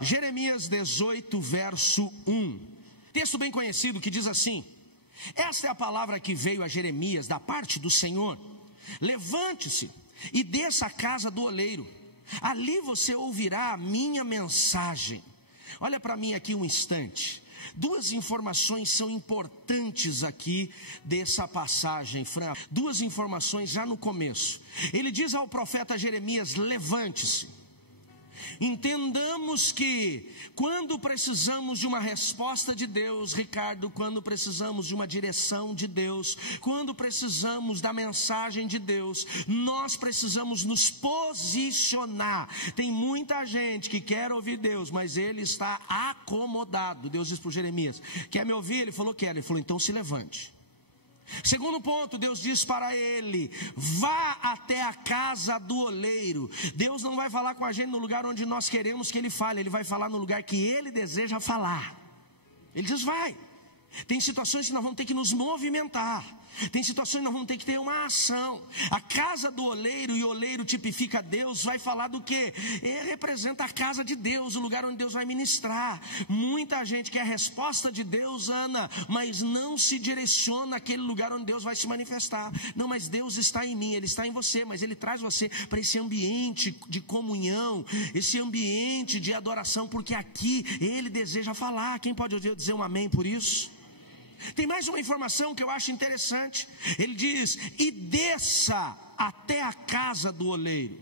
Jeremias 18, verso 1. Texto bem conhecido que diz assim: esta é a palavra que veio a Jeremias da parte do Senhor. Levante-se e desça à casa do oleiro. Ali você ouvirá a minha mensagem. Olha para mim aqui um instante. Duas informações são importantes aqui dessa passagem, Fran. Duas informações já no começo. Ele diz ao profeta Jeremias: levante-se. Entendamos que quando precisamos de uma resposta de Deus, Ricardo, quando precisamos de uma direção de Deus, quando precisamos da mensagem de Deus, nós precisamos nos posicionar. Tem muita gente que quer ouvir Deus, mas ele está acomodado. Deus diz para o Jeremias: quer me ouvir? Ele falou: quero. Ele falou: então se levante. Segundo ponto, Deus diz para ele: vá até a casa do oleiro. Deus não vai falar com a gente no lugar onde nós queremos que ele fale. Ele vai falar no lugar que ele deseja falar. Ele diz: vai. Tem situações que nós vamos ter que nos movimentar. Tem situações que nós vamos ter que ter uma ação. A casa do oleiro, e o oleiro tipifica Deus, vai falar do quê? Ele representa a casa de Deus, o lugar onde Deus vai ministrar. Muita gente quer a resposta de Deus, Ana, mas não se direciona àquele lugar onde Deus vai se manifestar. Não, mas Deus está em mim, Ele está em você, mas Ele traz você para esse ambiente de comunhão, esse ambiente de adoração, porque aqui Ele deseja falar. Quem pode dizer um amém por isso? Tem mais uma informação que eu acho interessante. Ele diz: e desça até a casa do oleiro.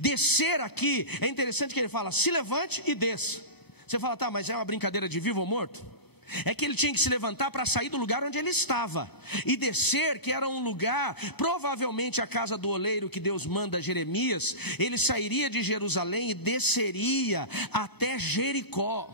Descer aqui, é interessante que ele fala: se levante e desça. Você fala: tá, mas é uma brincadeira de vivo ou morto? É que ele tinha que se levantar para sair do lugar onde ele estava e descer, que era um lugar, provavelmente a casa do oleiro que Deus manda a Jeremias. Ele sairia de Jerusalém e desceria até Jericó.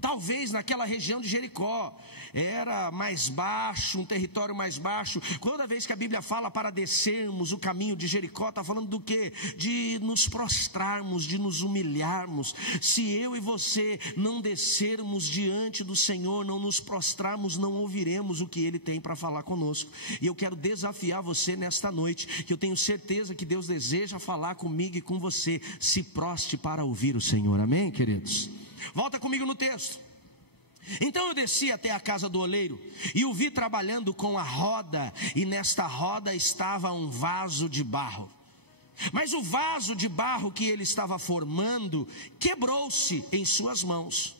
Talvez naquela região de Jericó era mais baixo, um território mais baixo. Toda vez que a Bíblia fala para descermos o caminho de Jericó, está falando do quê? De nos prostrarmos, de nos humilharmos. Se eu e você não descermos diante do Senhor, não nos prostrarmos, não ouviremos o que Ele tem para falar conosco. E eu quero desafiar você nesta noite, que eu tenho certeza que Deus deseja falar comigo e com você. Se prostre para ouvir o Senhor, amém, queridos? Volta comigo no texto. Então eu desci até a casa do oleiro e o vi trabalhando com a roda, e nesta roda estava um vaso de barro. Mas o vaso de barro que ele estava formando quebrou-se em suas mãos.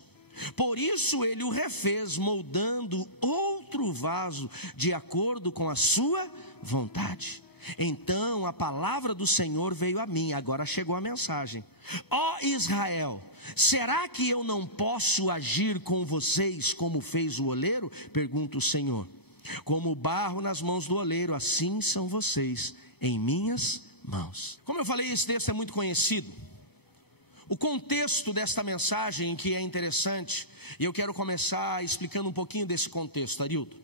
Por isso ele o refez, moldando outro vaso de acordo com a sua vontade. Então a palavra do Senhor veio a mim. Agora chegou a mensagem: ó Israel, será que eu não posso agir com vocês como fez o oleiro? Pergunta o Senhor. Como o barro nas mãos do oleiro, assim são vocês em minhas mãos. Como eu falei, esse texto é muito conhecido. O contexto desta mensagem que é interessante, e eu quero começar explicando um pouquinho desse contexto, Arildo.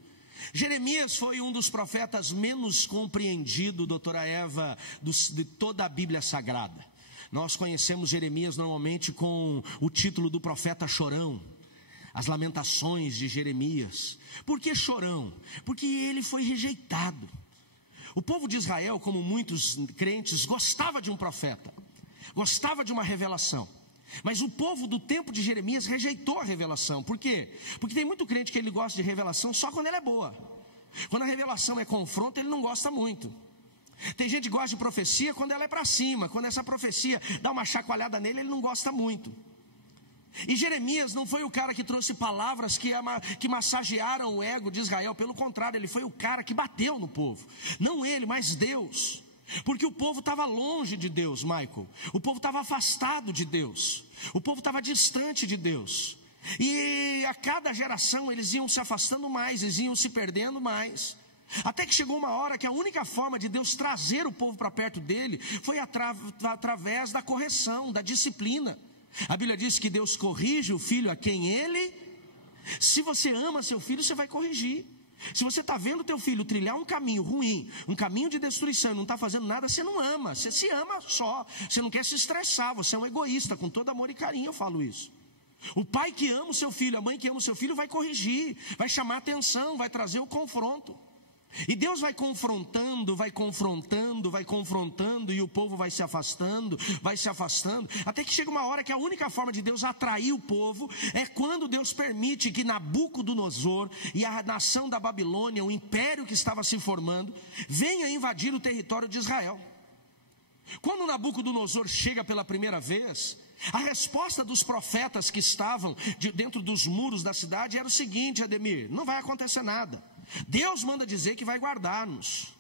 Jeremias foi um dos profetas menos compreendido, doutora Eva, de toda a Bíblia Sagrada. Nós conhecemos Jeremias normalmente com o título do profeta chorão, as lamentações de Jeremias. Por que chorão? Porque ele foi rejeitado. O povo de Israel, como muitos crentes, gostava de um profeta, gostava de uma revelação. Mas o povo do tempo de Jeremias rejeitou a revelação. Por quê? Porque tem muito crente que ele gosta de revelação só quando ela é boa. Quando a revelação é confronto, ele não gosta muito. Tem gente que gosta de profecia quando ela é para cima. Quando essa profecia dá uma chacoalhada nele, ele não gosta muito. E Jeremias não foi o cara que trouxe palavras que massagearam o ego de Israel. Pelo contrário, ele foi o cara que bateu no povo. Não ele, mas Deus. Porque o povo estava longe de Deus, Michael. O povo estava afastado de Deus. O povo estava distante de Deus. E a cada geração eles iam se afastando mais, eles iam se perdendo mais. Até que chegou uma hora que a única forma de Deus trazer o povo para perto dele foi através da correção, da disciplina. A Bíblia diz que Deus corrige o filho a quem ele... Se você ama seu filho, você vai corrigir. Se você está vendo teu filho trilhar um caminho ruim, um caminho de destruição, e não está fazendo nada, você não ama. Você se ama só. Você não quer se estressar. Você é um egoísta. Com todo amor e carinho eu falo isso. O pai que ama o seu filho, a mãe que ama o seu filho vai corrigir, vai chamar atenção, vai trazer o confronto. E Deus vai confrontando, e o povo vai se afastando, até que chega uma hora que a única forma de Deus atrair o povo é quando Deus permite que Nabucodonosor e a nação da Babilônia, o império que estava se formando, venha invadir o território de Israel. Quando Nabucodonosor chega pela primeira vez, a resposta dos profetas que estavam dentro dos muros da cidade era o seguinte: Ademir, não vai acontecer nada. Deus manda dizer que vai guardar-nos.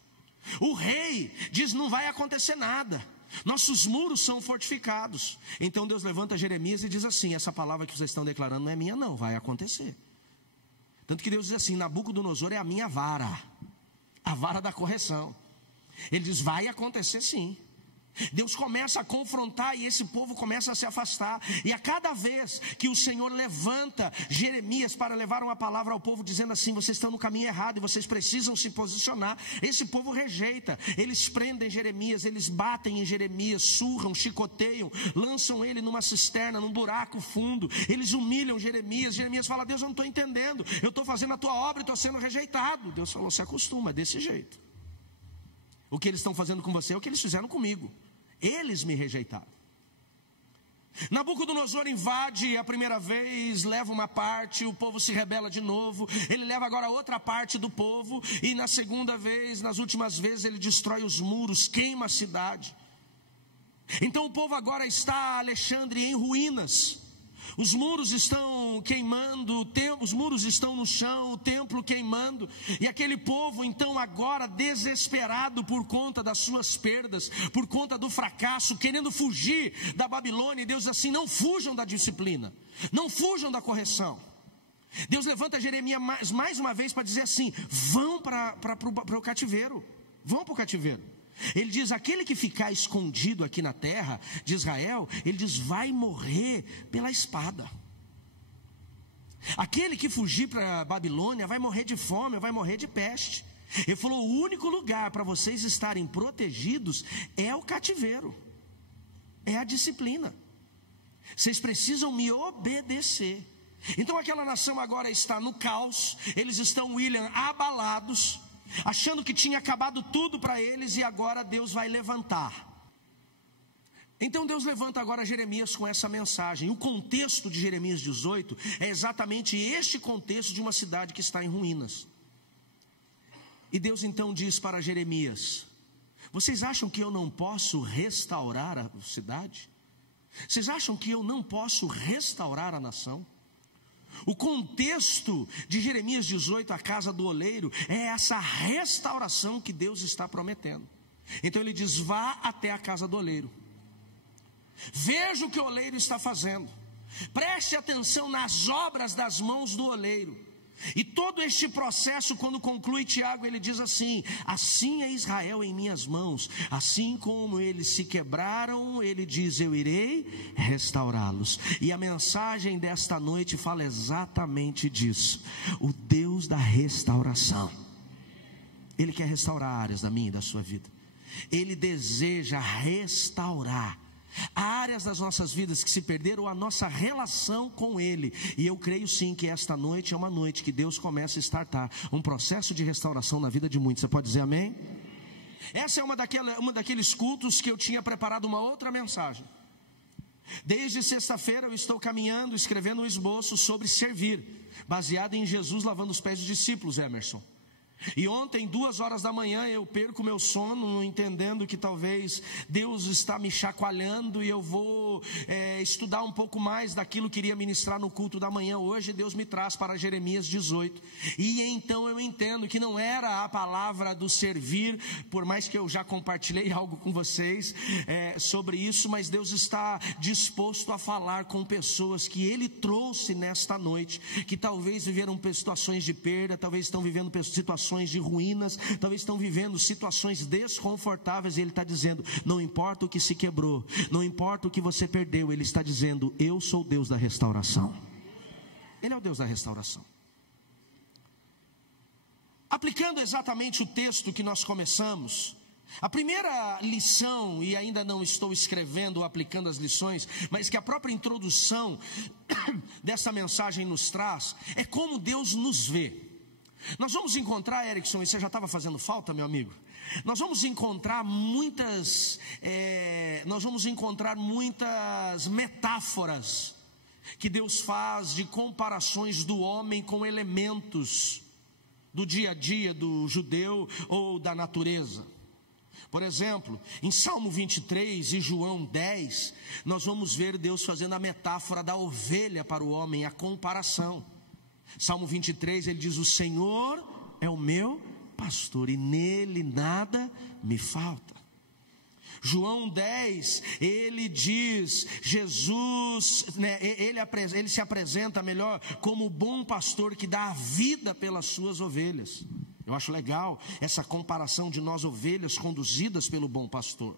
O rei diz: não vai acontecer nada. Nossos muros são fortificados. Então Deus levanta Jeremias e diz assim: essa palavra que vocês estão declarando não é minha não, vai acontecer. Tanto que Deus diz assim: Nabucodonosor é a minha vara, a vara da correção. Ele diz: vai acontecer sim. Deus começa a confrontar e esse povo começa a se afastar. E a cada vez que o Senhor levanta Jeremias para levar uma palavra ao povo dizendo assim: vocês estão no caminho errado e vocês precisam se posicionar, esse povo rejeita. Eles prendem Jeremias, eles batem em Jeremias, surram, chicoteiam, lançam ele numa cisterna, num buraco fundo. Eles humilham Jeremias. Jeremias fala: Deus, eu não estou entendendo, eu estou fazendo a tua obra e estou sendo rejeitado. Deus falou: se acostuma, é desse jeito. O que eles estão fazendo com você é o que eles fizeram comigo. Eles me rejeitaram. Nabucodonosor invade a primeira vez, leva uma parte, o povo se rebela de novo. Ele leva agora outra parte do povo, e na segunda vez, nas últimas vezes, ele destrói os muros, queima a cidade. Então o povo agora está, Alexandre, em ruínas. Os muros estão queimando, os muros estão no chão, o templo queimando. E aquele povo então agora desesperado por conta das suas perdas, por conta do fracasso, querendo fugir da Babilônia. E Deus diz assim: não fujam da disciplina, não fujam da correção. Deus levanta Jeremias mais uma vez para dizer assim: vão para o cativeiro, vão para o cativeiro. Ele diz: aquele que ficar escondido aqui na terra de Israel, ele diz, vai morrer pela espada. Aquele que fugir para a Babilônia vai morrer de fome, vai morrer de peste. Ele falou: o único lugar para vocês estarem protegidos é o cativeiro, é a disciplina. Vocês precisam me obedecer. Então aquela nação agora está no caos. Eles estão, William, abalados, achando que tinha acabado tudo para eles, e agora Deus vai levantar. Então Deus levanta agora Jeremias com essa mensagem. O contexto de Jeremias 18 é exatamente este contexto de uma cidade que está em ruínas. E Deus então diz para Jeremias: vocês acham que eu não posso restaurar a cidade? Vocês acham que eu não posso restaurar a nação? O contexto de Jeremias 18, a casa do oleiro, é essa restauração que Deus está prometendo. Então ele diz: vá até a casa do oleiro, veja o que o oleiro está fazendo, preste atenção nas obras das mãos do oleiro. E todo este processo, quando conclui Tiago, ele diz assim: assim é Israel em minhas mãos, assim como eles se quebraram, ele diz, eu irei restaurá-los. E a mensagem desta noite fala exatamente disso. O Deus da restauração, Ele quer restaurar áreas da minha e da sua vida. Ele deseja restaurar áreas das nossas vidas que se perderam, a nossa relação com Ele. E eu creio sim que esta noite é uma noite que Deus começa a startar um processo de restauração na vida de muitos. Você pode dizer amém? Essa é uma daqueles cultos que eu tinha preparado uma outra mensagem. Desde sexta-feira eu estou caminhando, escrevendo um esboço sobre servir, baseado em Jesus lavando os pés dos discípulos, Emerson. E ontem, 2 horas da manhã, eu perco meu sono, entendendo que talvez Deus está me chacoalhando, e eu vou estudar um pouco mais daquilo que iria ministrar no culto da manhã. Hoje Deus me traz para Jeremias 18, e então eu entendo que não era a palavra do servir, por mais que eu já compartilhei algo com vocês sobre isso, mas Deus está disposto a falar com pessoas que Ele trouxe nesta noite, que talvez viveram situações de perda, talvez estão vivendo situações de ruínas, talvez estão vivendo situações desconfortáveis, e Ele está dizendo: não importa o que se quebrou, não importa o que você perdeu, Ele está dizendo: eu sou o Deus da restauração. Ele é o Deus da restauração. Aplicando exatamente o texto que nós começamos, a primeira lição, e ainda não estou escrevendo ou aplicando as lições, mas que a própria introdução dessa mensagem nos traz, é como Deus nos vê. Nós vamos encontrar, Erickson, e você já estava fazendo falta, meu amigo? Nós vamos encontrar muitas metáforas que Deus faz de comparações do homem com elementos do dia a dia do judeu ou da natureza. Por exemplo, em Salmo 23 e João 10, nós vamos ver Deus fazendo a metáfora da ovelha para o homem, a comparação. Salmo 23, ele diz: o Senhor é o meu pastor e nele nada me falta. João 10, ele diz, Jesus, né, ele se apresenta melhor como o bom pastor que dá a vida pelas suas ovelhas. Eu acho legal essa comparação de nós ovelhas conduzidas pelo bom pastor.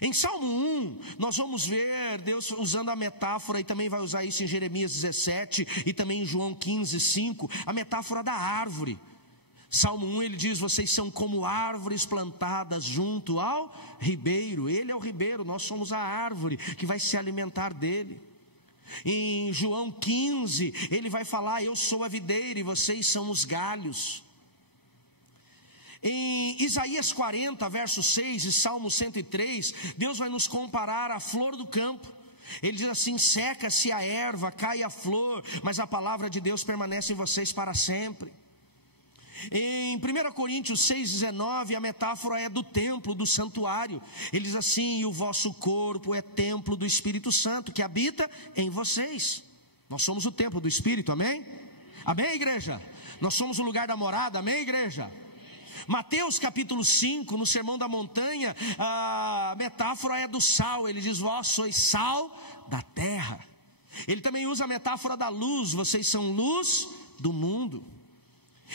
Em Salmo 1, nós vamos ver Deus usando a metáfora, e também vai usar isso em Jeremias 17 e também em João 15, 5, a metáfora da árvore. Salmo 1, ele diz: vocês são como árvores plantadas junto ao ribeiro. Ele é o ribeiro, nós somos a árvore que vai se alimentar dele. Em João 15, ele vai falar: eu sou a videira e vocês são os galhos. Em Isaías 40, verso 6 e Salmo 103, Deus vai nos comparar à flor do campo. Ele diz assim: seca-se a erva, cai a flor, mas a palavra de Deus permanece em vocês para sempre. Em 1 Coríntios 6,19, a metáfora é do templo, do santuário. Ele diz assim: e o vosso corpo é templo do Espírito Santo, que habita em vocês. Nós somos o templo do Espírito, amém? Amém, igreja? Nós somos o lugar da morada, amém, igreja? Mateus capítulo 5, no Sermão da Montanha, a metáfora é do sal. Ele diz: vós sois sal da terra. Ele também usa a metáfora da luz: vocês são luz do mundo.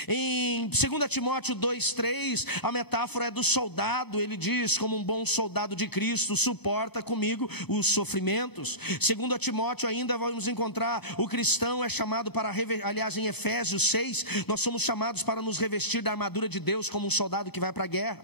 Em 2 Timóteo 2,3, a metáfora é do soldado. Ele diz: como um bom soldado de Cristo, suporta comigo os sofrimentos. 2 Timóteo ainda vamos encontrar: o cristão é chamado para, aliás, em Efésios 6, nós somos chamados para nos revestir da armadura de Deus como um soldado que vai para a guerra.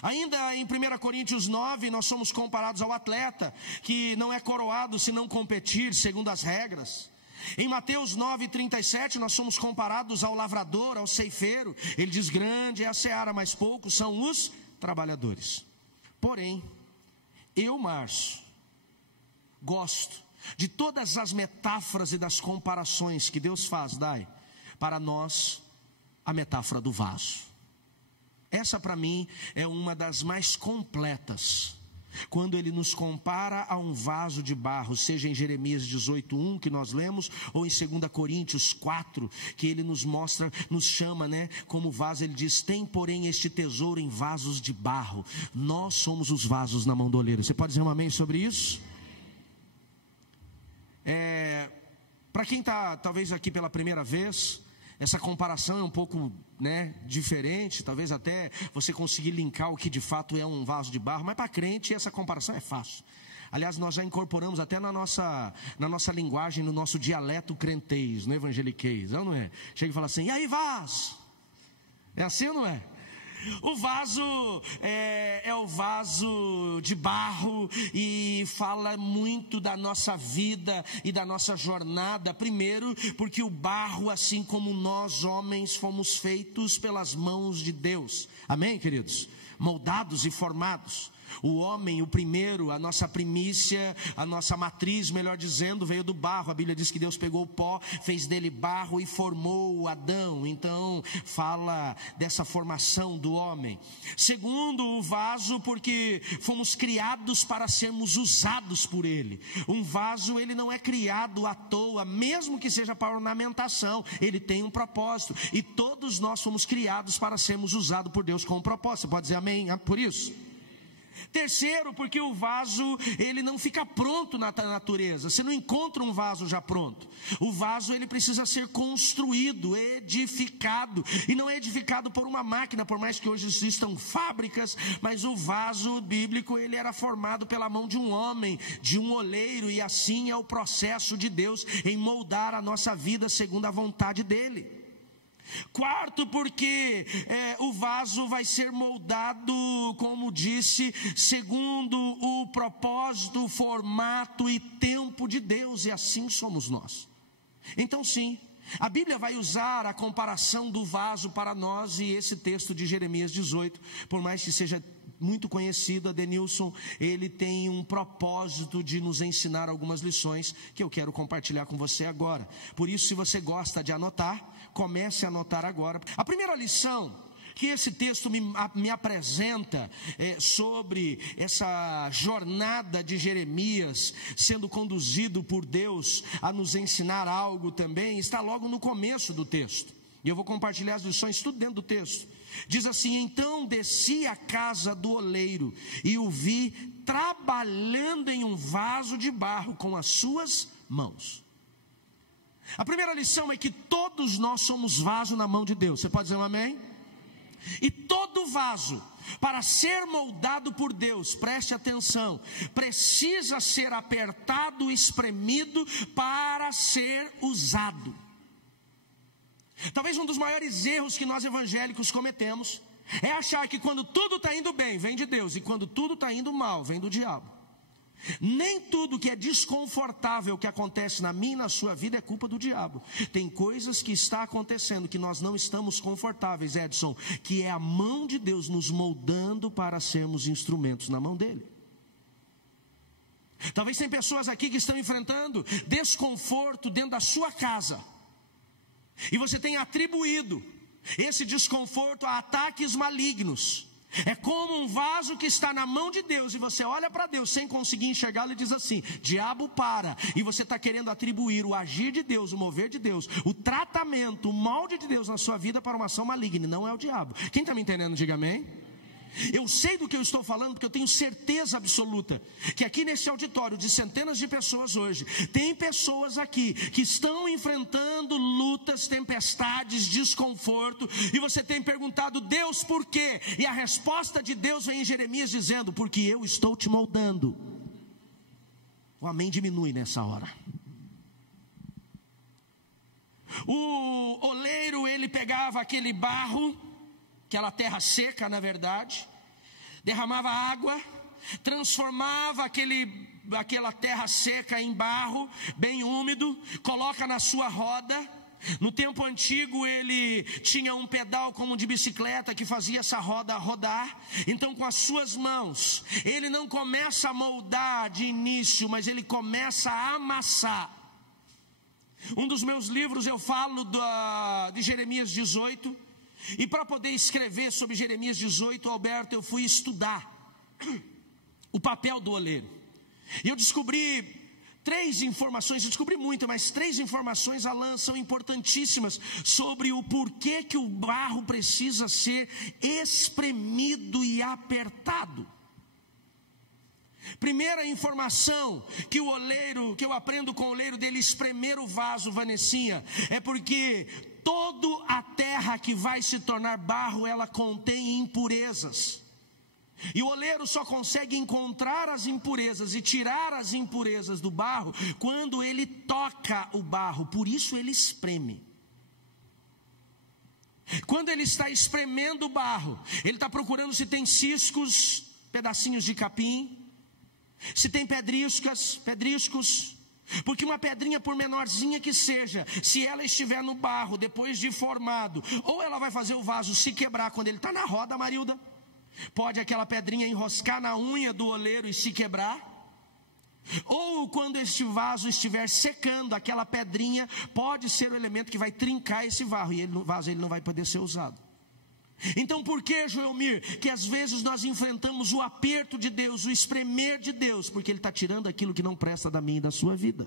Ainda em 1 Coríntios 9, nós somos comparados ao atleta que não é coroado se não competir segundo as regras. Em Mateus 9,37, nós somos comparados ao lavrador, ao ceifeiro. Ele diz: grande é a seara, mas poucos são os trabalhadores. Porém, eu, Márcio, gosto de todas as metáforas e das comparações que Deus faz, Dai, para nós, a metáfora do vaso. Essa para mim é uma das mais completas. Quando ele nos compara a um vaso de barro, seja em Jeremias 18:1 que nós lemos, ou em 2 Coríntios 4, que ele nos mostra, nos chama, né, como vaso. Ele diz: tem porém este tesouro em vasos de barro. Nós somos os vasos na mão do oleiro. Você pode dizer um amém sobre isso? Para quem está talvez aqui pela primeira vez, essa comparação é um pouco, né, diferente. Talvez até você conseguir linkar o que de fato é um vaso de barro. Mas para crente essa comparação é fácil. Aliás, nós já incorporamos até na nossa linguagem, no nosso dialeto crentez, no evangeliquez, não é? Chega e fala assim: e aí, vaso? É assim ou não é? O vaso é o vaso de barro e fala muito da nossa vida e da nossa jornada. Primeiro, porque o barro, assim como nós homens, fomos feitos pelas mãos de Deus. Amém, queridos? Moldados e formados. O homem, o primeiro, a nossa primícia, a nossa matriz, melhor dizendo, veio do barro. A Bíblia diz que Deus pegou o pó, fez dele barro e formou Adão. Então fala dessa formação do homem. Segundo, o vaso, porque fomos criados para sermos usados por ele. Um vaso, ele não é criado à toa, mesmo que seja para ornamentação. Ele tem um propósito, e todos nós fomos criados para sermos usados por Deus com um propósito. Você pode dizer amém por isso? Terceiro, porque o vaso, ele não fica pronto na natureza. Você não encontra um vaso já pronto. O vaso, ele precisa ser construído, edificado. E não é edificado por uma máquina, por mais que hoje existam fábricas. Mas o vaso bíblico, ele era formado pela mão de um homem, de um oleiro. E assim é o processo de Deus em moldar a nossa vida segundo a vontade dele. Quarto, porque o vaso vai ser moldado, como disse, segundo o propósito, o formato e tempo de Deus, e assim somos nós. Então sim, A Bíblia vai usar a comparação do vaso para nós, e esse texto de Jeremias 18, por mais que seja muito conhecido, Adenilson, ele tem um propósito de nos ensinar algumas lições que eu quero compartilhar com você agora. Por isso, se você gosta de anotar, comece a anotar agora. A primeira lição que esse texto me apresenta sobre essa jornada de Jeremias sendo conduzido por Deus a nos ensinar algo também, está logo no começo do texto. E eu vou compartilhar as lições tudo dentro do texto. Diz assim: então desci à casa do oleiro e o vi trabalhando em um vaso de barro com as suas mãos. A primeira lição é que todos nós somos vaso na mão de Deus. Você pode dizer um amém? E todo vaso, para ser moldado por Deus, preste atenção, precisa ser apertado, espremido para ser usado. Talvez um dos maiores erros que nós evangélicos cometemos é achar que quando tudo está indo bem, vem de Deus, e quando tudo está indo mal, vem do diabo. Nem tudo que é desconfortável que acontece na minha e na sua vida é culpa do diabo. Tem coisas que está acontecendo que nós não estamos confortáveis, Edson, que é a mão de Deus nos moldando para sermos instrumentos na mão dele. Talvez tem pessoas aqui que estão enfrentando desconforto dentro da sua casa, e você tem atribuído esse desconforto a ataques malignos. É como um vaso que está na mão de Deus, e você olha para Deus sem conseguir enxergá-lo e diz assim: diabo, para. E você está querendo atribuir o agir de Deus, o mover de Deus, o tratamento, o molde de Deus na sua vida para uma ação maligna, e não é o diabo. Quem está me entendendo, diga amém. Eu sei do que eu estou falando, porque eu tenho certeza absoluta que aqui nesse auditório de centenas de pessoas hoje, tem pessoas aqui que estão enfrentando lutas, tempestades, desconforto, e você tem perguntado: Deus, por quê? E a resposta de Deus vem em Jeremias dizendo: porque eu estou te moldando. O amém diminui nessa hora. O oleiro, ele pegava aquele barro, aquela terra seca, na verdade, derramava água, transformava aquela terra seca em barro, bem úmido, coloca na sua roda. No tempo antigo ele tinha um pedal como de bicicleta que fazia essa roda rodar. Então, com as suas mãos, ele não começa a moldar de início, mas ele começa a amassar. Um dos meus livros eu falo de Jeremias 18. E para poder escrever sobre Jeremias 18, Alberto, eu fui estudar o papel do oleiro. E eu descobri três informações, eu descobri muito, mas três informações, Alan, são importantíssimas sobre o porquê que o barro precisa ser espremido e apertado. Primeira informação que eu aprendo com o oleiro dele espremer o vaso, Vanessinha, é porque toda a terra que vai se tornar barro, ela contém impurezas. E o oleiro só consegue encontrar as impurezas e tirar as impurezas do barro quando ele toca o barro, por isso ele espreme. Quando ele está espremendo o barro, ele está procurando se tem ciscos, pedacinhos de capim, se tem pedriscos, porque uma pedrinha, por menorzinha que seja, se ela estiver no barro depois de formado, ou ela vai fazer o vaso se quebrar quando ele está na roda, Marilda, pode aquela pedrinha enroscar na unha do oleiro e se quebrar, ou quando este vaso estiver secando, aquela pedrinha pode ser o elemento que vai trincar esse vaso, e o vaso ele não vai poder ser usado. Então por que, Joelmir, que às vezes nós enfrentamos o aperto de Deus, o espremer de Deus? Porque Ele está tirando aquilo que não presta da minha e da sua vida.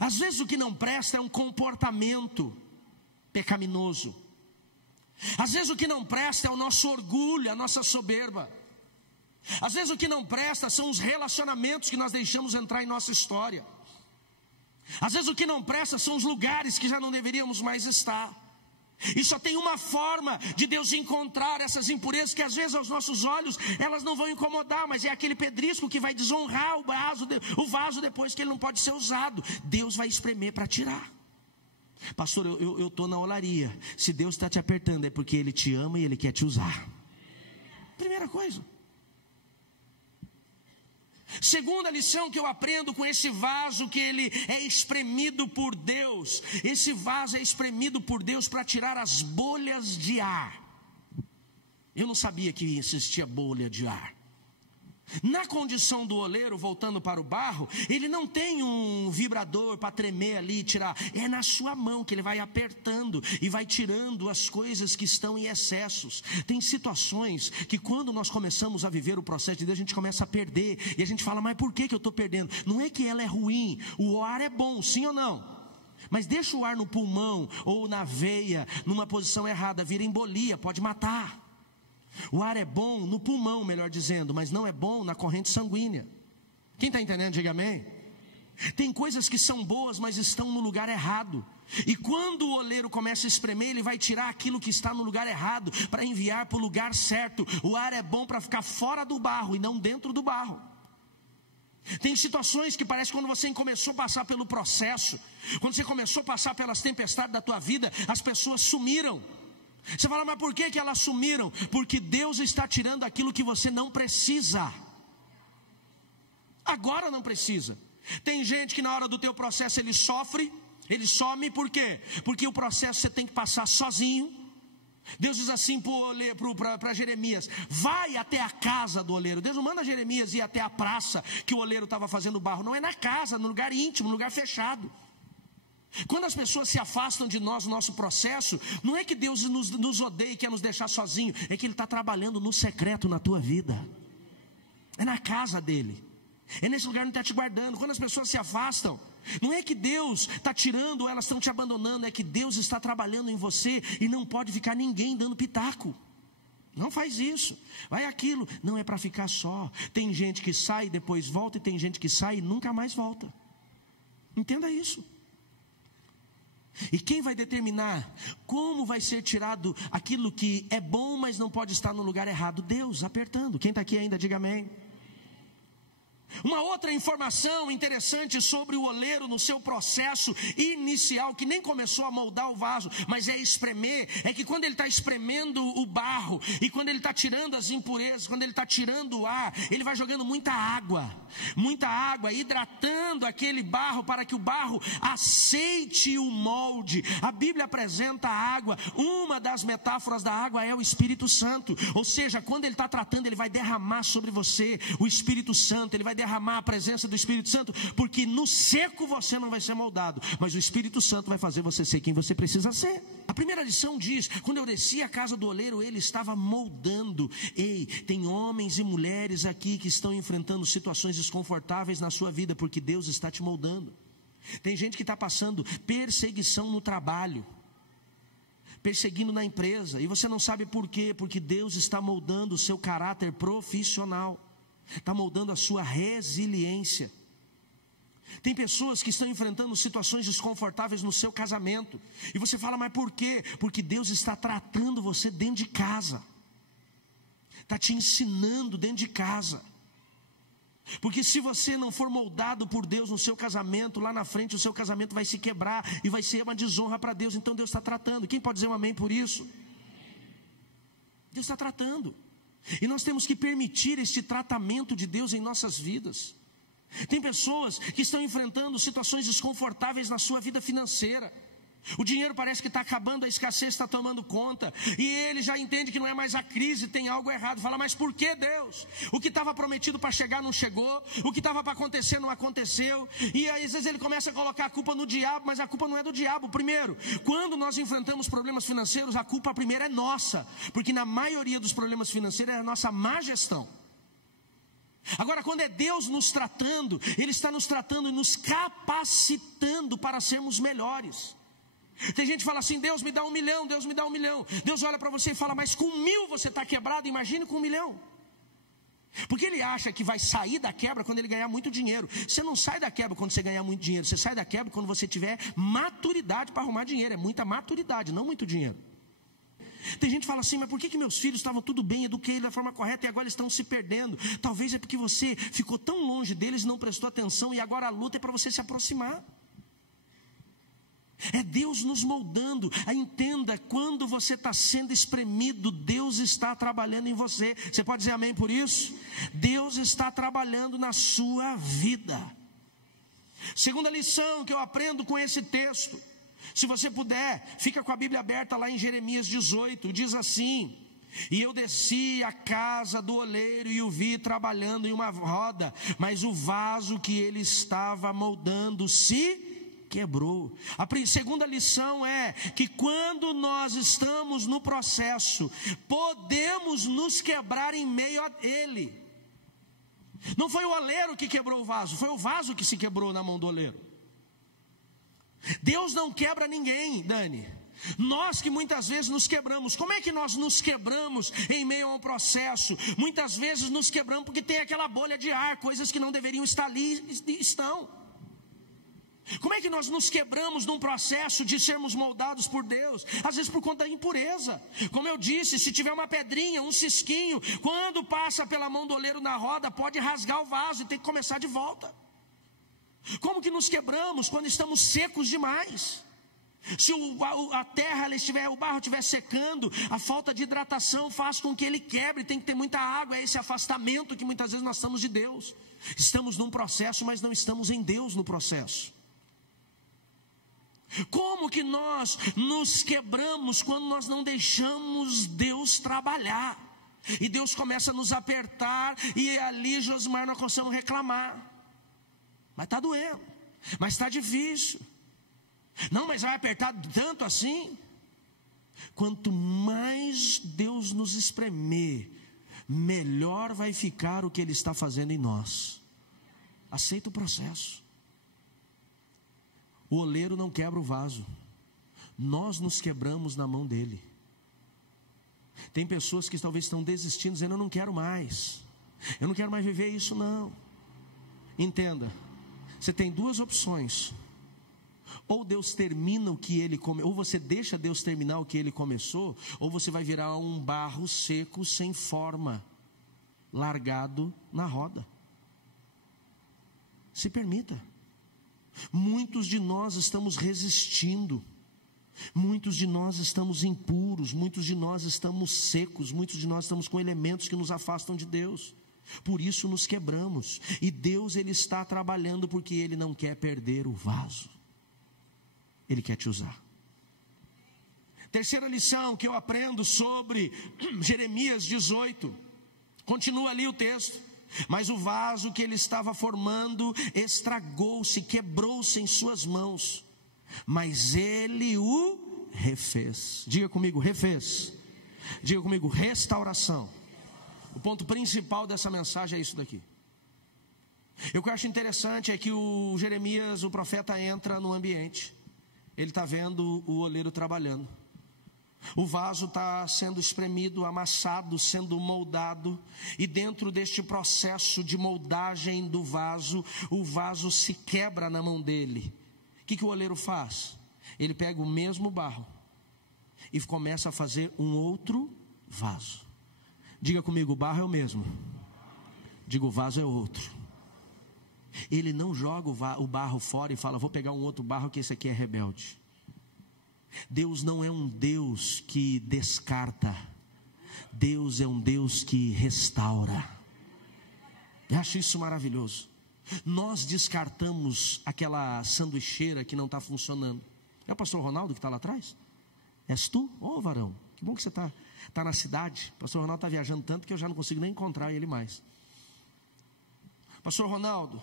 Às vezes o que não presta é um comportamento pecaminoso. Às vezes o que não presta é o nosso orgulho, a nossa soberba. Às vezes o que não presta são os relacionamentos que nós deixamos entrar em nossa história. Às vezes o que não presta são os lugares que já não deveríamos mais estar. E só tem uma forma de Deus encontrar essas impurezas, que às vezes aos nossos olhos elas não vão incomodar, mas é aquele pedrisco que vai desonrar o vaso depois que ele não pode ser usado. Deus vai espremer para tirar. Pastor, eu estou na olaria. Se Deus está te apertando é porque Ele te ama e Ele quer te usar. Primeira coisa. Segunda lição que eu aprendo com esse vaso, que ele é espremido por Deus. Esse vaso é espremido por Deus para tirar as bolhas de ar. Eu não sabia que existia bolha de ar. Na condição do oleiro, voltando para o barro, ele não tem um vibrador para tremer ali e tirar. É na sua mão que ele vai apertando e vai tirando as coisas que estão em excessos. Tem situações que quando nós começamos a viver o processo de Deus, a gente começa a perder. E a gente fala, mas por que eu estou perdendo? Não é que ela é ruim, o ar é bom, sim ou não? Mas deixa o ar no pulmão ou na veia, numa posição errada, vira embolia, pode matar. O ar é bom no pulmão, melhor dizendo, mas não é bom na corrente sanguínea. Quem está entendendo, diga amém. Tem coisas que são boas, mas estão no lugar errado. E quando o oleiro começa a espremer, ele vai tirar aquilo que está no lugar errado para enviar para o lugar certo. O ar é bom para ficar fora do barro e não dentro do barro. Tem situações que parece que quando você começou a passar pelo processo, quando você começou a passar pelas tempestades da tua vida, as pessoas sumiram. Você fala, mas por que elas sumiram? Porque Deus está tirando aquilo que você não precisa. Agora não precisa. Tem gente que na hora do teu processo ele sofre, ele some, por quê? Porque o processo você tem que passar sozinho. Deus diz assim para Jeremias, vai até a casa do oleiro. Deus não manda Jeremias ir até a praça que o oleiro estava fazendo barro. Não, é na casa, no lugar íntimo, no lugar fechado. Quando as pessoas se afastam de nós no nosso processo, não é que Deus nos odeia e quer nos deixar sozinho, é que Ele está trabalhando no secreto na tua vida. É na casa dele, é nesse lugar onde Ele está te guardando. Quando as pessoas se afastam, não é que Deus está tirando ou elas estão te abandonando, é que Deus está trabalhando em você e não pode ficar ninguém dando pitaco. Não faz isso, vai aquilo, não é para ficar só. Tem gente que sai e depois volta, e tem gente que sai e nunca mais volta. Entenda isso. E quem vai determinar como vai ser tirado aquilo que é bom, mas não pode estar no lugar errado? Deus, apertando. Quem está aqui ainda, diga amém. Uma outra informação interessante sobre o oleiro no seu processo inicial, que nem começou a moldar o vaso, mas é espremer, é que quando ele está espremendo o barro, e quando ele está tirando as impurezas, quando ele está tirando o ar, ele vai jogando muita água, hidratando aquele barro, para que o barro aceite o molde. A Bíblia apresenta a água, uma das metáforas da água é o Espírito Santo, ou seja, quando ele está tratando, ele vai derramar sobre você o Espírito Santo, ele vai derramar a presença do Espírito Santo, porque no seco você não vai ser moldado, mas o Espírito Santo vai fazer você ser quem você precisa ser. A primeira lição diz, quando eu desci à casa do oleiro, ele estava moldando. Ei, tem homens e mulheres aqui que estão enfrentando situações desconfortáveis na sua vida, porque Deus está te moldando. Tem gente que está passando perseguição no trabalho, perseguindo na empresa, e você não sabe por quê, porque Deus está moldando o seu caráter profissional, está moldando a sua resiliência. Tem pessoas que estão enfrentando situações desconfortáveis no seu casamento, e você fala, mas por quê? Porque Deus está tratando você dentro de casa, está te ensinando dentro de casa. Porque se você não for moldado por Deus no seu casamento, lá na frente o seu casamento vai se quebrar e vai ser uma desonra para Deus. Então Deus está tratando. Quem pode dizer um amém por isso? Deus está tratando. E nós temos que permitir esse tratamento de Deus em nossas vidas. Tem pessoas que estão enfrentando situações desconfortáveis na sua vida financeira. O dinheiro parece que está acabando, a escassez está tomando conta, e ele já entende que não é mais a crise, tem algo errado. Fala, mas por que Deus? O que estava prometido para chegar não chegou, o que estava para acontecer não aconteceu. E aí, às vezes ele começa a colocar a culpa no diabo, mas a culpa não é do diabo. Primeiro, quando nós enfrentamos problemas financeiros, a culpa primeiro é nossa, porque na maioria dos problemas financeiros é a nossa má gestão. Agora, quando é Deus nos tratando, Ele está nos tratando e nos capacitando para sermos melhores. Tem gente que fala assim, Deus me dá 1 milhão, Deus me dá 1 milhão. Deus olha para você e fala, mas com 1.000 você está quebrado, imagine com 1 milhão. Porque Ele acha que vai sair da quebra quando Ele ganhar muito dinheiro. Você não sai da quebra quando você ganhar muito dinheiro, você sai da quebra quando você tiver maturidade para arrumar dinheiro. É muita maturidade, não muito dinheiro. Tem gente que fala assim, mas por que meus filhos estavam tudo bem, eduquei da forma correta e agora eles estão se perdendo? Talvez é porque você ficou tão longe deles, não prestou atenção, e agora a luta é para você se aproximar. É Deus nos moldando. Entenda, quando você está sendo espremido, Deus está trabalhando em você. Você pode dizer amém por isso? Deus está trabalhando na sua vida. Segunda lição que eu aprendo com esse texto, se você puder, fica com a Bíblia aberta lá em Jeremias 18, diz assim: e eu desci à casa do oleiro e o vi trabalhando em uma roda, mas o vaso que ele estava moldando se quebrou. A segunda lição é que quando nós estamos no processo, podemos nos quebrar em meio a ele. Não foi o oleiro que quebrou o vaso, foi o vaso que se quebrou na mão do oleiro. Deus não quebra ninguém, Dani. Nós que muitas vezes nos quebramos. Como é que nós nos quebramos em meio a um processo? Muitas vezes nos quebramos porque tem aquela bolha de ar, coisas que não deveriam estar ali, estão. Como é que nós nos quebramos num processo de sermos moldados por Deus? Às vezes por conta da impureza. Como eu disse, se tiver uma pedrinha, um cisquinho, quando passa pela mão do oleiro na roda, pode rasgar o vaso e tem que começar de volta. Como que nos quebramos quando estamos secos demais? Se a terra o barro estiver secando, a falta de hidratação faz com que ele quebre, tem que ter muita água. É esse afastamento que muitas vezes nós estamos de Deus. Estamos num processo, mas não estamos em Deus no processo. Como que nós nos quebramos quando nós não deixamos Deus trabalhar? E Deus começa a nos apertar, e ali, Josimar, nós começamos a reclamar. Mas está doendo, mas está difícil. Não, mas vai apertar tanto assim? Quanto mais Deus nos espremer, melhor vai ficar o que Ele está fazendo em nós. Aceita o processo. O oleiro não quebra o vaso, nós nos quebramos na mão dele. Tem pessoas que talvez estão desistindo, dizendo: eu não quero mais viver isso não. Entenda, você tem duas opções: ou Deus termina o que Ele ou você deixa Deus terminar o que Ele começou, ou você vai virar um barro seco, sem forma, largado na roda. Se permita. Muitos de nós estamos resistindo, muitos de nós estamos impuros, muitos de nós estamos secos, muitos de nós estamos com elementos que nos afastam de Deus. Por isso nos quebramos. E Deus, Ele está trabalhando porque Ele não quer perder o vaso. Ele quer te usar. Terceira lição que eu aprendo sobre Jeremias 18. Continua ali o texto. Mas o vaso que ele estava formando estragou-se, quebrou-se em suas mãos. Mas ele o refez. Diga comigo, refez. Diga comigo, restauração. O ponto principal dessa mensagem é isso daqui. O que eu acho interessante é que o Jeremias, o profeta, entra no ambiente. Ele está vendo o oleiro trabalhando. O vaso está sendo espremido, amassado, sendo moldado. E dentro deste processo de moldagem do vaso, o vaso se quebra na mão dele. O que o oleiro faz? Ele pega o mesmo barro e começa a fazer um outro vaso. Diga comigo, o barro é o mesmo. Diga, o vaso é outro. Ele não joga o barro fora e fala: vou pegar um outro barro que esse aqui é rebelde. Deus não é um Deus que descarta. Deus é um Deus que restaura. Eu acho isso maravilhoso. Nós descartamos aquela sanduicheira que não está funcionando. É o pastor Ronaldo que está lá atrás? És tu? Ô, varão, que bom que você está na cidade. O pastor Ronaldo está viajando tanto que eu já não consigo nem encontrar ele mais. Pastor Ronaldo,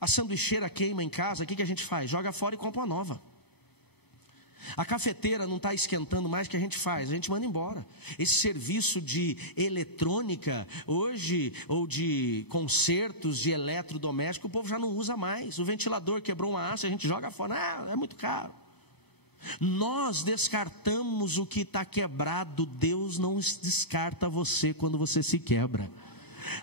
a sanduicheira queima em casa, o que a gente faz? Joga fora e compra uma nova. A cafeteira não está esquentando mais, o que a gente faz? A gente manda embora. Esse serviço de eletrônica hoje, ou de consertos de eletrodoméstico, o povo já não usa mais. O ventilador quebrou uma haste, a gente joga fora. É muito caro. Nós descartamos o que está quebrado. Deus não descarta você quando você se quebra.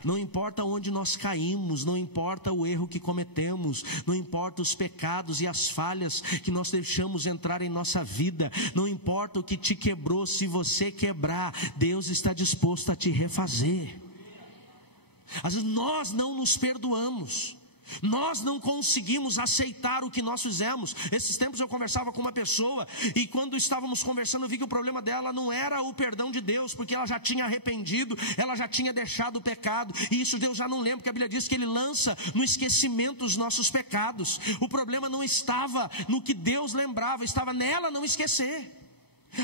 Não importa onde nós caímos, não importa o erro que cometemos, não importa os pecados e as falhas que nós deixamos entrar em nossa vida, não importa o que te quebrou, se você quebrar, Deus está disposto a te refazer. Às vezes nós não nos perdoamos. Nós não conseguimos aceitar o que nós fizemos. Esses tempos eu conversava com uma pessoa, e quando estávamos conversando, eu vi que o problema dela não era o perdão de Deus, porque ela já tinha arrependido, ela já tinha deixado o pecado, e isso Deus já não lembra, porque a Bíblia diz que Ele lança no esquecimento os nossos pecados. O problema não estava no que Deus lembrava, estava nela não esquecer.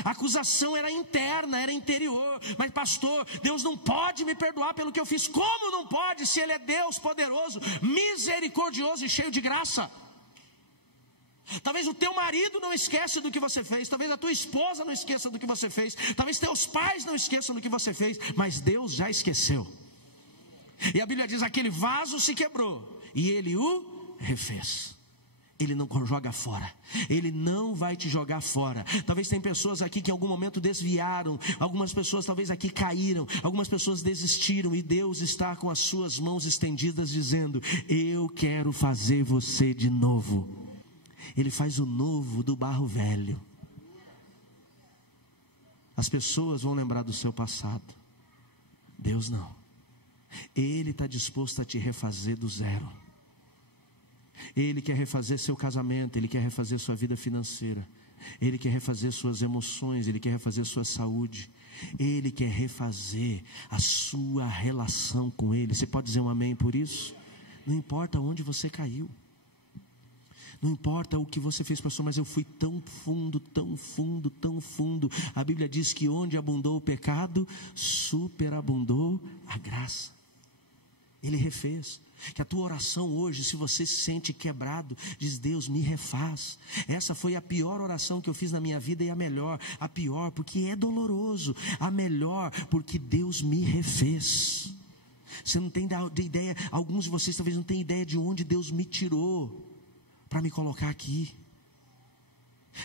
A acusação era interna, era interior. Mas pastor, Deus não pode me perdoar pelo que eu fiz. Como não pode, se Ele é Deus poderoso, misericordioso e cheio de graça? Talvez o teu marido não esqueça do que você fez, talvez a tua esposa não esqueça do que você fez, talvez teus pais não esqueçam do que você fez, mas Deus já esqueceu. E a Bíblia diz: aquele vaso se quebrou e Ele o refez. Ele não joga fora. Ele não vai te jogar fora. Talvez tem pessoas aqui que em algum momento desviaram. Algumas pessoas talvez aqui caíram. Algumas pessoas desistiram. E Deus está com as suas mãos estendidas dizendo: eu quero fazer você de novo. Ele faz o novo do barro velho. As pessoas vão lembrar do seu passado. Deus não. Ele está disposto a te refazer do zero. Ele quer refazer seu casamento, Ele quer refazer sua vida financeira, Ele quer refazer suas emoções, Ele quer refazer sua saúde, Ele quer refazer a sua relação com Ele. Você pode dizer um amém por isso? Não importa onde você caiu, não importa o que você fez, pastor, mas eu fui tão fundo, tão fundo, tão fundo. A Bíblia diz que onde abundou o pecado, superabundou a graça. Ele refez. Que a tua oração hoje, se você se sente quebrado, diz: Deus, me refaz. Essa foi a pior oração que eu fiz na minha vida, e a melhor. A pior porque é doloroso, a melhor porque Deus me refez. Você não tem ideia, alguns de vocês talvez não tenham ideia de onde Deus me tirou para me colocar aqui.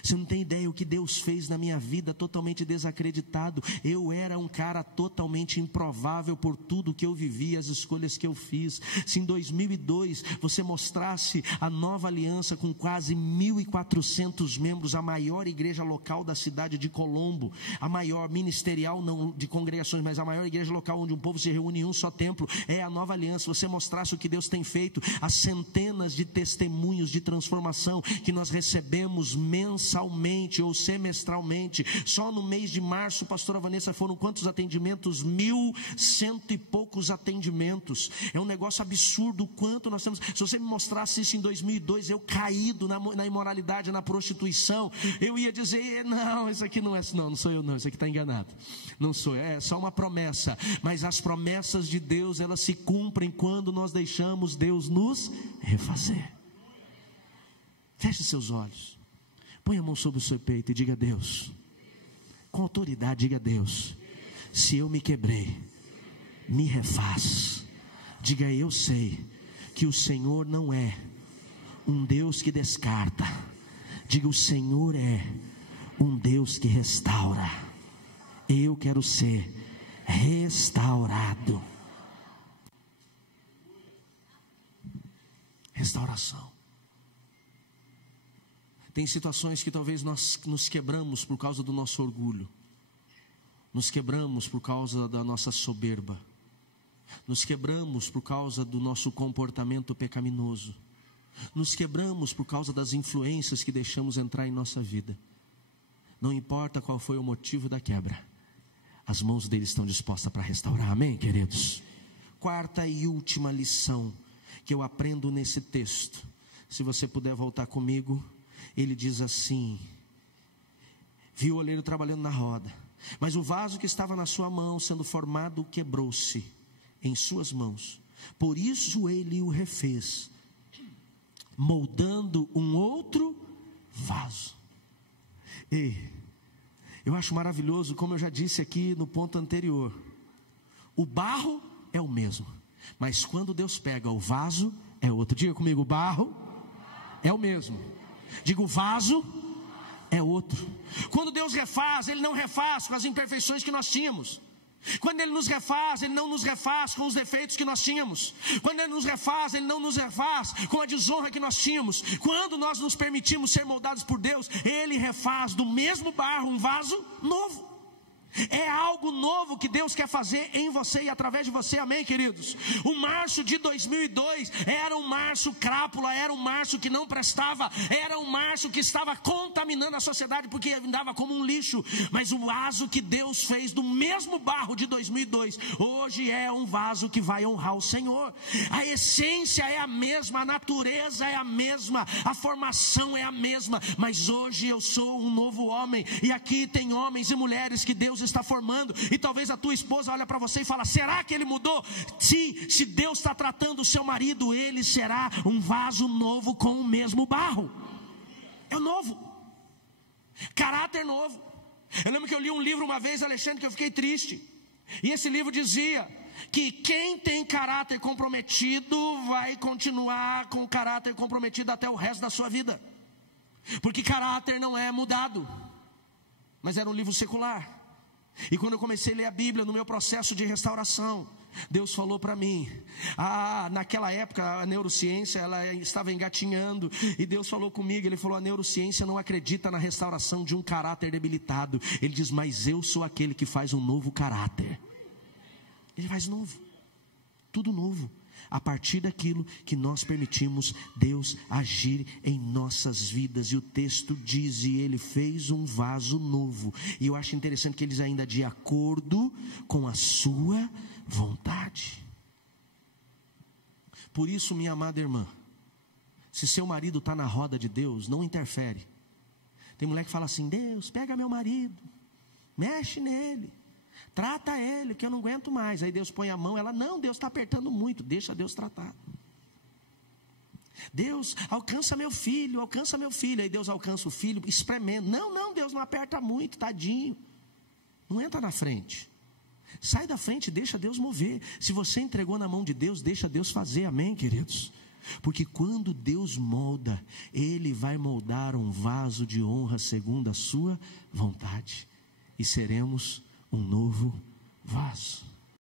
Você não tem ideia o que Deus fez na minha vida, totalmente desacreditado. Eu era um cara totalmente improvável por tudo que eu vivi, as escolhas que eu fiz. Se em 2002 você mostrasse a Nova Aliança com quase 1.400 membros, a maior igreja local da cidade de Colombo, a maior ministerial, não de congregações, mas a maior igreja local onde um povo se reúne em um só templo, é a Nova Aliança. Você mostrasse o que Deus tem feito, as centenas de testemunhos de transformação que nós recebemos mensalmente ou semestralmente. Só no mês de março, pastora Vanessa, foram quantos atendimentos? 1.100 e poucos atendimentos. É um negócio absurdo o quanto nós temos. Se você me mostrasse isso em 2002, eu caído na imoralidade, na prostituição, eu ia dizer: não, isso aqui não é, não sou eu não, isso aqui está enganado, não sou eu, é só uma promessa. Mas as promessas de Deus, elas se cumprem quando nós deixamos Deus nos refazer. Feche seus olhos, põe a mão sobre o seu peito e diga: Deus, com autoridade, diga: Deus, se eu me quebrei, me refaz. Diga: eu sei que o Senhor não é um Deus que descarta. Diga: o Senhor é um Deus que restaura. Eu quero ser restaurado. Restauração. Tem situações que talvez nós nos quebramos por causa do nosso orgulho, nos quebramos por causa da nossa soberba, nos quebramos por causa do nosso comportamento pecaminoso, nos quebramos por causa das influências que deixamos entrar em nossa vida. Não importa qual foi o motivo da quebra, as mãos dele estão dispostas para restaurar. Amém, queridos? Quarta e última lição que eu aprendo nesse texto, se você puder voltar comigo. Ele diz assim: viu o oleiro trabalhando na roda, mas o vaso que estava na sua mão sendo formado quebrou-se em suas mãos. Por isso ele o refez, moldando um outro vaso. Ei, eu acho maravilhoso, como eu já disse aqui no ponto anterior, o barro é o mesmo, mas quando Deus pega o vaso é outro. Diga comigo: o barro é o mesmo. Diga: o vaso é outro. Quando Deus refaz, Ele não refaz com as imperfeições que nós tínhamos. Quando Ele nos refaz, Ele não nos refaz com os defeitos que nós tínhamos. Quando Ele nos refaz, Ele não nos refaz com a desonra que nós tínhamos. Quando nós nos permitimos ser moldados por Deus, Ele refaz do mesmo barro um vaso novo. É algo novo que Deus quer fazer em você e através de você, amém, queridos? O março de 2002 era um março crápula, era um março que não prestava, era um março que estava contaminando a sociedade porque andava como um lixo. Mas o vaso que Deus fez do mesmo barro de 2002, hoje é um vaso que vai honrar o Senhor. A essência é a mesma, a natureza é a mesma, a formação é a mesma, mas hoje eu sou um novo homem, e aqui tem homens e mulheres que Deus está formando, e talvez a tua esposa olha para você e fala: será que ele mudou? Se Deus está tratando o seu marido, ele será um vaso novo com o mesmo barro. É novo, caráter novo. Eu lembro que eu li um livro uma vez, Alexandre, que eu fiquei triste, e esse livro dizia que quem tem caráter comprometido vai continuar com o caráter comprometido até o resto da sua vida, porque caráter não é mudado. Mas era um livro secular. E quando eu comecei a ler a Bíblia, no meu processo de restauração, Deus falou para mim, naquela época a neurociência ela estava engatinhando, e Deus falou comigo, Ele falou: a neurociência não acredita na restauração de um caráter debilitado. Ele diz: mas eu sou aquele que faz um novo caráter. Ele faz novo, tudo novo, a partir daquilo que nós permitimos Deus agir em nossas vidas. E o texto diz: e Ele fez um vaso novo. E eu acho interessante que eles ainda de acordo com a sua vontade. Por isso, minha amada irmã, se seu marido está na roda de Deus, não interfere. Tem mulher que fala assim: Deus, pega meu marido, mexe nele, trata ele, que eu não aguento mais. Aí Deus põe a mão, ela: não, Deus está apertando muito, deixa Deus tratar. Deus, alcança meu filho, alcança meu filho. Aí Deus alcança o filho, espremendo. Não, Deus não aperta muito, tadinho. Não entra na frente. Sai da frente, deixa Deus mover. Se você entregou na mão de Deus, deixa Deus fazer, amém, queridos? Porque quando Deus molda, Ele vai moldar um vaso de honra segundo a sua vontade, e seremos um novo vaso.